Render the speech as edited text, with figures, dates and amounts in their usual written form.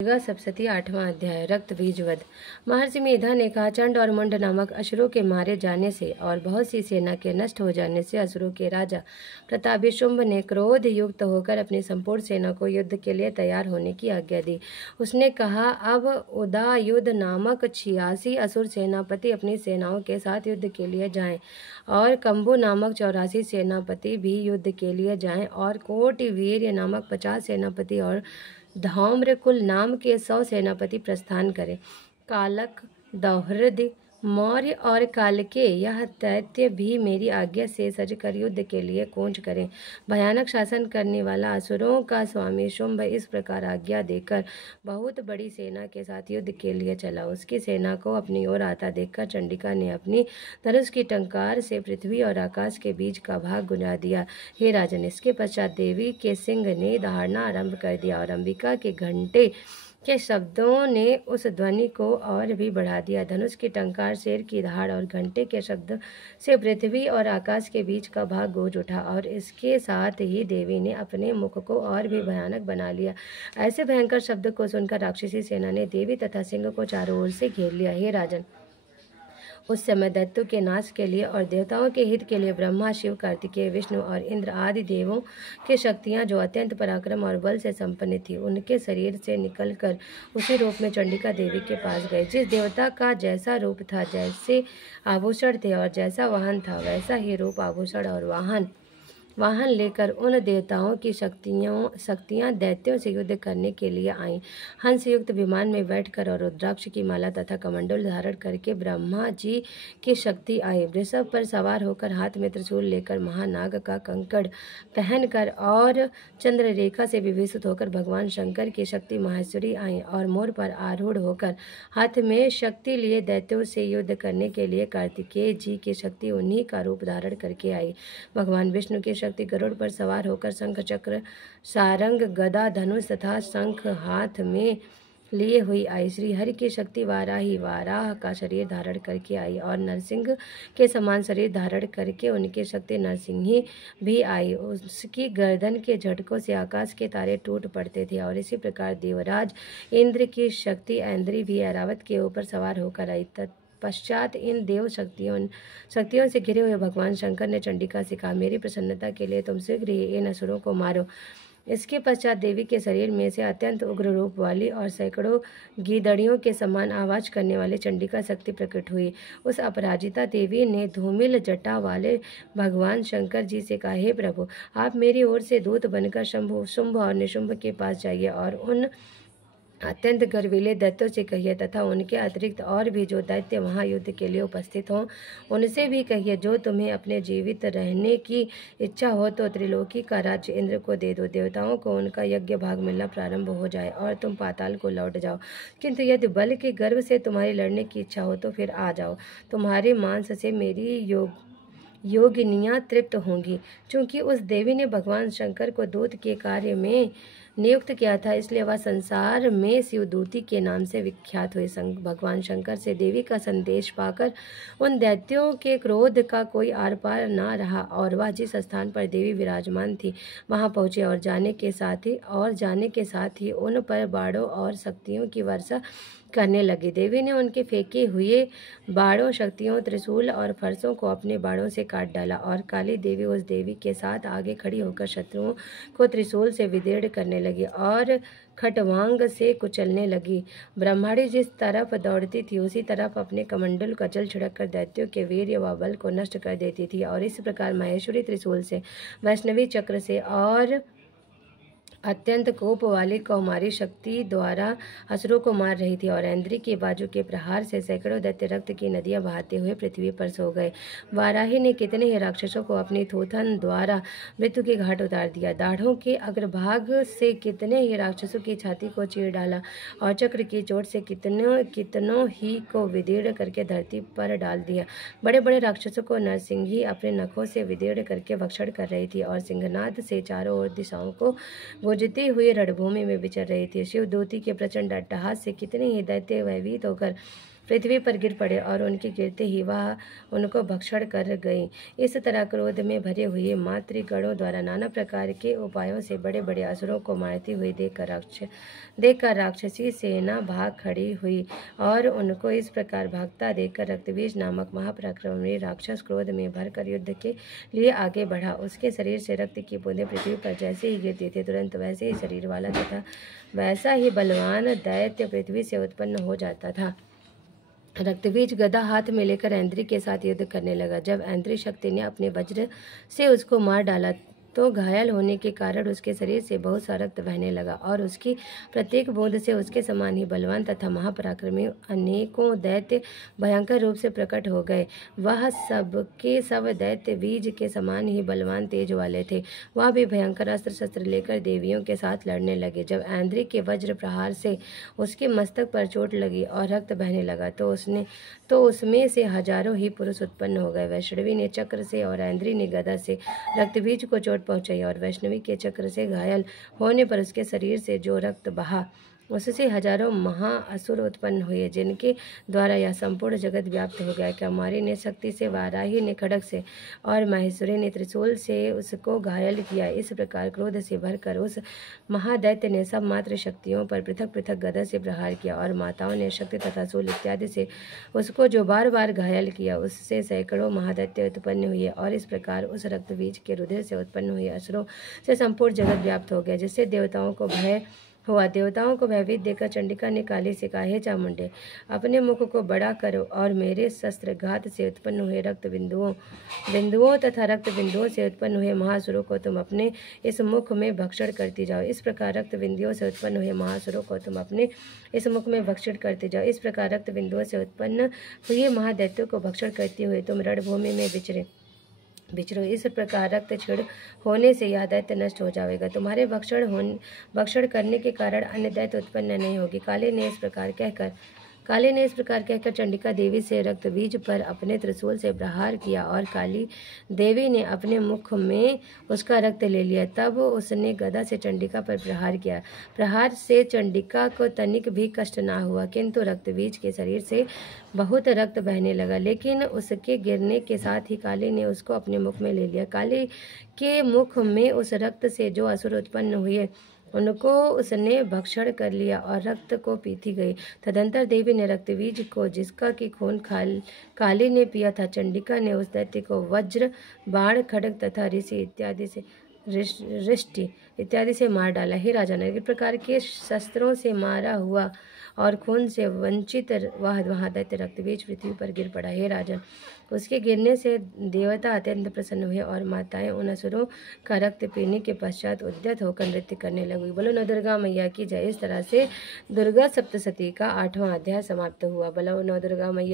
दुर्गा सप्तशती 8वां अध्याय रक्त बीजवध। महर्षि मेधा ने कहा, चंड और मुंड नामक असुरों के मारे जाने से और बहुत सी सेना के नष्ट हो जाने से असुरों के राजा प्रतापी शुंभ ने क्रोध युक्त होकर अपनी संपूर्ण सेना को युद्ध के लिए तैयार होने की आज्ञा दी। उसने कहा, अब उदायुध नामक 86 असुर सेनापति अपनी सेनाओं के साथ युद्ध के लिए जाएं और कंबु नामक 84 सेनापति भी युद्ध के लिए जाएं और कोटि वीर्य नामक 50 सेनापति और धौम्रकुल नाम के 100 सेनापति प्रस्थान करें। कालक, दौहृद, मौर्य और कालके यह दैत्य भी मेरी आज्ञा से सजकर युद्ध के लिए कूच करें। भयानक शासन करने वाला असुरों का स्वामी शुंभ इस प्रकार आज्ञा देकर बहुत बड़ी सेना के साथ युद्ध के लिए चला। उसकी सेना को अपनी ओर आता देखकर चंडिका ने अपनी धनुष की टंकार से पृथ्वी और आकाश के बीच का भाग गुंजा दिया। हे राजन, इसके पश्चात देवी के सिंह ने दहाड़ना आरंभ कर दिया और अंबिका के घंटे के शब्दों ने उस ध्वनि को और भी बढ़ा दिया। धनुष की टंकार, शेर की दहाड़ और घंटे के शब्द से पृथ्वी और आकाश के बीच का भाग गूंज उठा और इसके साथ ही देवी ने अपने मुख को और भी भयानक बना लिया। ऐसे भयंकर शब्द को सुनकर राक्षसी सेना ने देवी तथा सिंह को चारों ओर से घेर लिया। हे राजन, उस समय दैत्यों के नाश के लिए और देवताओं के हित के लिए ब्रह्मा, शिव, कार्तिकेय, विष्णु और इंद्र आदि देवों की शक्तियां जो अत्यंत पराक्रम और बल से संपन्न थी, उनके शरीर से निकलकर उसी रूप में चंडिका देवी के पास गए। जिस देवता का जैसा रूप था, जैसे आभूषण थे और जैसा वाहन था, वैसा ही रूप, आभूषण और वाहन लेकर उन देवताओं की शक्तियां दैत्यों से युद्ध करने के लिए आईं। हंस युक्त विमान में बैठकर और रुद्राक्ष की माला तथा कमंडल धारण करके ब्रह्मा जी की शक्ति आई। वृषभ पर सवार होकर हाथ में त्रिशूल लेकर महानाग का कंकड़ पहनकर और चंद्ररेखा से विभूषित होकर भगवान शंकर की शक्ति माहेश्वरी आई और मोर पर आरूढ़ होकर हाथ में शक्ति लिए दैत्यों से युद्ध करने के लिए कार्तिकेय जी की शक्ति उन्हीं का रूप धारण करके आई। भगवान विष्णु की शक्ति गरुड़ पर सवार होकर शंख, चक्र, सारंग, गदा, धनुष तथा शंख हाथ में लिए हुई आई। श्री हरि की शक्ति वाराही वाराह का शरीर धारण करके आई और नरसिंह के समान शरीर धारण करके उनकी शक्ति नरसिंही भी आई। उसकी गर्दन के झटकों से आकाश के तारे टूट पड़ते थे और इसी प्रकार देवराज इंद्र की शक्ति ऐन्द्री भी ऐरावत के ऊपर सवार होकर आई। पश्चात इन देव शक्तियों से घिरे हुए भगवान शंकर ने चंडिका से कहा, मेरी प्रसन्नता के लिए तुम शीघ्र ही इन असुरों को मारो। इसके पश्चात देवी के शरीर में से अत्यंत उग्र रूप वाली और सैकड़ों गीदड़ियों के समान आवाज करने वाली चंडिका शक्ति प्रकट हुई। उस अपराजिता देवी ने धूमिल जटा वाले भगवान शंकर जी से कहा, हे प्रभु, आप मेरी ओर से दूत बनकर शुंभ और निशुंभ के पास जाइए और उन अत्यंत गर्वीले दैत्यों से कहिए तथा उनके अतिरिक्त और भी जो दैत्य वहां युद्ध के लिए उपस्थित हों, उनसे भी कहिए, जो तुम्हें अपने जीवित रहने की इच्छा हो तो त्रिलोकी का राज्य इंद्र को दे दो। देवताओं को उनका यज्ञ भाग मिलना प्रारंभ हो जाए और तुम पाताल को लौट जाओ। किंतु यदि बल के गर्व से तुम्हारी लड़ने की इच्छा हो तो फिर आ जाओ। तुम्हारे मांस से मेरी योगिनियाँ तृप्त होंगी। चूंकि उस देवी ने भगवान शंकर को दूत के कार्य में नियुक्त किया था, इसलिए वह संसार में शिवदूती के नाम से विख्यात हुए। भगवान शंकर से देवी का संदेश पाकर उन दैत्यों के क्रोध का कोई आर पार न रहा और वह जिस स्थान पर देवी विराजमान थी वहां पहुंचे और जाने के साथ ही उन पर बाणों और शक्तियों की वर्षा करने लगी। देवी ने उनके फेंके हुए बाणों, शक्तियों, त्रिशूल और फरसों को अपने बाणों से काट डाला और काली देवी उस देवी के साथ आगे खड़ी होकर शत्रुओं को त्रिशूल से विदीर्ण करने लगी और खटवांग से कुचलने लगी। ब्रह्माणी जिस तरफ दौड़ती थी उसी तरफ अपने कमंडल का जल छिड़ककर दैत्यों के वीर्य व बल को नष्ट कर देती थी और इस प्रकार महेश्वरी त्रिशूल से, वैष्णवी चक्र से और अत्यंत कोप वाली कौमारी शक्ति द्वारा असुरों को मार रही थी और ऐन्द्री के बाजू के प्रहार से सैकड़ों दैत्य रक्त की नदियां बहाते हुए पृथ्वी पर सो गए। वाराही ने कितने ही राक्षसों को अपनी थूथन द्वारा मृत्यु के घाट उतार दिया। दाढ़ों के अग्रभाग से कितने ही राक्षसों की छाती को चीर डाला और चक्र की चोट से कितनों ही को विदीर्ण करके धरती पर डाल दिया। बड़े बड़े राक्षसों को नरसिंही अपने नखों से विदीर्ण करके भक्षण कर रही थी और सिंहनाद से चारों ओर दिशाओं को गूंजती हुई रणभूमि में विचर रही थी। शिवदूती के प्रचंड अट्टहास से कितने ही दैत्य भयभीत होकर पृथ्वी पर गिर पड़े और उनके गिरते ही वह उनको भक्षण कर गई। इस तरह क्रोध में भरे हुए मातृगणों द्वारा नाना प्रकार के उपायों से बड़े बड़े असुरों को मारती हुई देखकर राक्षसी सेना भाग खड़ी हुई और उनको इस प्रकार भागता देखकर रक्तबीज नामक महापराक्रमी राक्षस क्रोध में भरकर युद्ध के लिए आगे बढ़ा। उसके शरीर से रक्त की बूंदें पृथ्वी पर जैसे ही गिरती थी, तुरंत वैसे ही शरीर वाला तथा वैसा ही बलवान दैत्य पृथ्वी से उत्पन्न हो जाता था। रक्तबीज गदा हाथ में लेकर ऐन्द्री के साथ युद्ध करने लगा। जब ऐन्द्री शक्ति ने अपने वज्र से उसको मार डाला तो घायल होने के कारण उसके शरीर से बहुत सा रक्त बहने लगा और उसकी प्रत्येक बूंद से उसके समान ही बलवान तथा महापराक्रमी अनेकों दैत्य भयंकर रूप से प्रकट हो गए। वह सबके सब दैत्य बीज के समान ही बलवान तेज वाले थे। वह भी भयंकर अस्त्र शस्त्र लेकर देवियों के साथ लड़ने लगे। जब ऐन्द्री के वज्र प्रहार से उसके मस्तक पर चोट लगी और रक्त बहने लगा तो उसमें से हजारों ही पुरुष उत्पन्न हो गए। वैष्णवी ने चक्र से और ऐन्द्री ने गदा से रक्तबीज को चोट पहुंचाई और वैष्णवी के चक्र से घायल होने पर उसके शरीर से जो रक्त बहा उससे हजारों महाअसुर उत्पन्न हुए, जिनके द्वारा यह संपूर्ण जगत व्याप्त हो गया। कौमारी ने शक्ति से, वाराही ने खड्ग से और माहेश्वरी ने त्रिशूल से उसको घायल किया। इस प्रकार क्रोध से भरकर उस महादैत्य ने सब मात्र शक्तियों पर पृथक पृथक गदा से प्रहार किया और माताओं ने शक्ति तथा शूल इत्यादि से उसको जो बार बार घायल किया। उससे सैकड़ों महादैत्य उत्पन्न हुए और इस प्रकार उस रक्तबीज के रुधिर से उत्पन्न हुए असुरों से संपूर्ण जगत व्याप्त हो गया, जिससे देवताओं को भय हुआ। देवताओं को भयभीत देखकर चंडिका ने काली से कहा, हे चामुंडे, अपने मुख को बड़ा करो और मेरे शस्त्रघात से उत्पन्न हुए रक्त बिंदुओं तथा रक्त बिंदुओं से उत्पन्न हुए महासुरों को तुम अपने इस मुख में भक्षण करती जाओ। इस प्रकार रक्त बिंदुओं से उत्पन्न हुए महासुरों को तुम अपने इस मुख में भक्षण करते जाओ। इस प्रकार रक्त बिंदुओं से उत्पन्न हुए महादैत्यों को भक्षण करते हुए तुम रणभूमि में विचरो। इस प्रकार रक्त क्षीण होने से यह दैत्य नष्ट हो जाएगा। तुम्हारे भक्षण करने के कारण अन्य दैत्य उत्पन्न नहीं होगी। काली ने इस प्रकार कहकर चंडिका देवी से रक्तबीज पर अपने त्रिशूल से प्रहार किया और काली देवी ने अपने मुख में उसका रक्त ले लिया। तब उसने गदा से चंडिका पर प्रहार किया। प्रहार से चंडिका को तनिक भी कष्ट ना हुआ, किंतु रक्तबीज के शरीर से बहुत रक्त बहने लगा। लेकिन उसके गिरने के साथ ही काली ने उसको अपने मुख में ले लिया। काली के मुख में उस रक्त से जो असुर उत्पन्न हुए उनको उसने भक्षण कर लिया और रक्त को पीती गई। तदंतर देवी ने रक्तबीज को, जिसका कि खून काली ने पिया था, चंडिका ने उस दैत्य को वज्र, बाण, खड्ग तथा रिष्टि इत्यादि से मार डाला। हे राजन, एक प्रकार के शस्त्रों से मारा हुआ और खून से वंचित वह दैत्य रक्तबीज पृथ्वी पर गिर पड़ा। हे राजन, उसके गिरने से देवता अत्यंत प्रसन्न हुए और माताएं उन असुरों का रक्त पीने के पश्चात उद्यत होकर नृत्य करने लगी। बोलो नौ दुर्गा मैया की जय। इस तरह से दुर्गा सप्तशती का 8वां अध्याय समाप्त हुआ। बोलो नौ दुर्गा मैया।